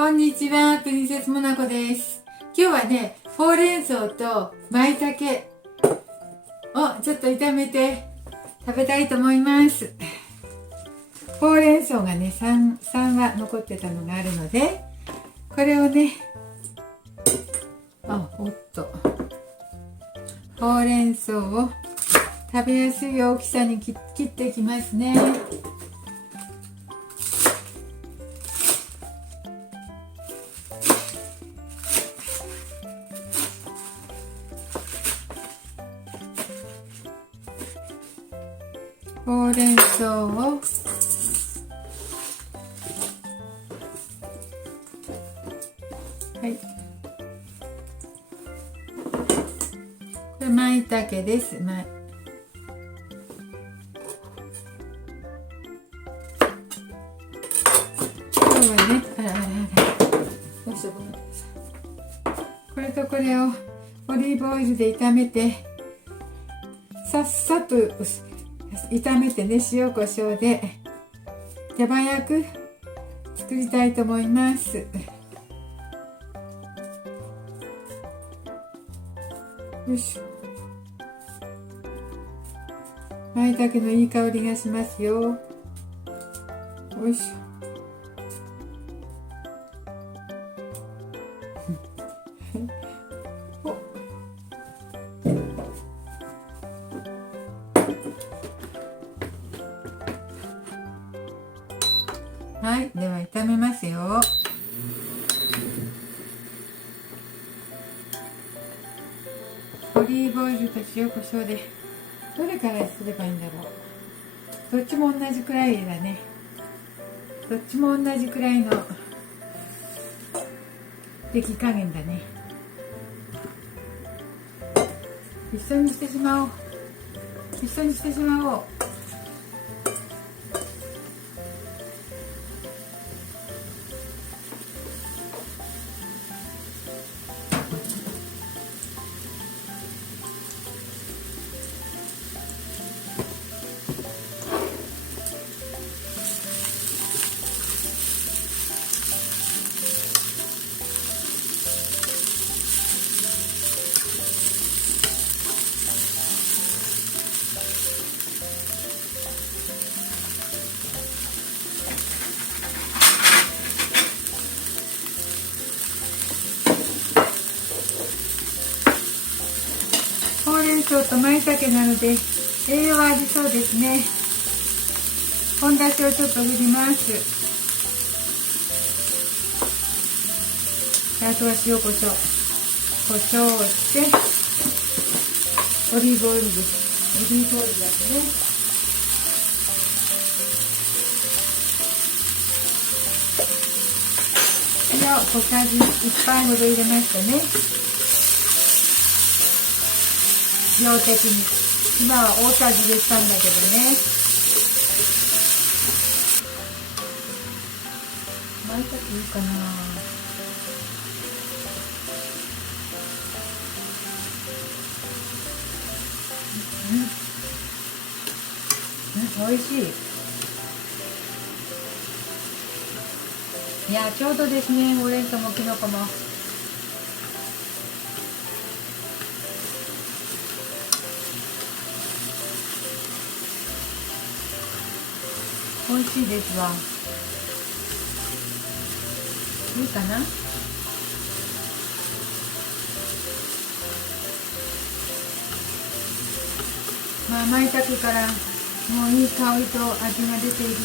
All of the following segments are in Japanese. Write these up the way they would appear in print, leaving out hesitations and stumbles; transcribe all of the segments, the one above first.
こんにちは、プリンセスモナコです。今日はね、ほうれん草と舞茸をちょっと炒めて食べたいと思います。ほうれん草がね、3羽残ってたのがあるので、これをね、ほうれん草を食べやすい大きさに切っていきますね。ほうれん草をこれ舞茸です。今日はね、よいしょ、ごめんなさい。これとこれをオリーブオイルで炒めて、さっさと炒めてね、塩コショウで手早く作りたいと思います。よいしょ。舞茸のいい香りがしますよ。よいしょ。はい、では炒めますよ。オリーブオイルと塩コショウでどれからすればいいんだろう。どっちも同じくらいだね。どっちも同じくらいの出来加減だね。一緒にしてしまおう。一緒にしてしまおう。ほうれん草と舞茸なので栄養はありそうですね。本だしをちょっと振ります。あとは塩コショウをしてオリーブオイルです。オリーブオイルですね。塩を小さじ1杯ほど入れましたね。量的に今は大さじでしたんだけどね。舞茸いいかな。美味しい。いや、ちょうどですね。ほうれん草もきのこも。美味しいですわ。いいかな。まあ、舞茸からもういい香りと味が出ているし、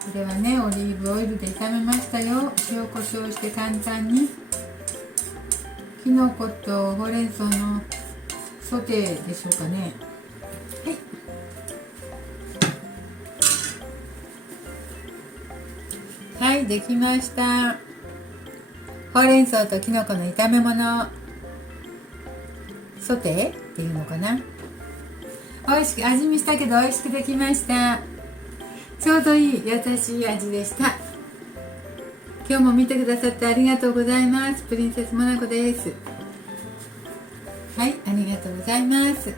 これはね、オリーブオイルで炒めましたよ。塩コショウして簡単に。きのことほうれん草のソテーでしょうかね。はい、できました。ほうれん草ときのこの炒め物ソテーっていうのかな。美味しく、味見したけど美味しくできました。ちょうどいい優しい味でした。今日も見てくださってありがとうございます。プリンセスモナコです。はい、ありがとうございます。